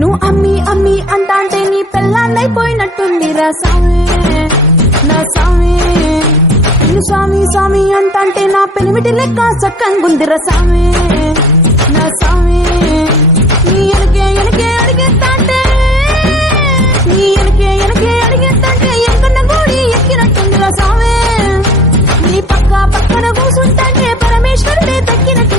నువ్వు అమ్మి అమ్మి అంటాంటే నీ పెళ్ళాన్నైపోయినట్టుంది రా సామి నా సామి. నువ్వు స్వామి స్వామి అంటాంటే నా పెనిమిటి లెక్క చక్కంగుందిరా సామి నా సామి. నీ ఎనకే ఎనకే అడిగేస్తాంటే నీ ఎనకే ఎనకే అడిగేస్తాంటే ఎంకన్న గోడి ఎక్కినట్టుందిరా సామి. నీ పక్క పక్కన కూసుంటాంటే పరమేశ్వరుడే తక్కినట్టు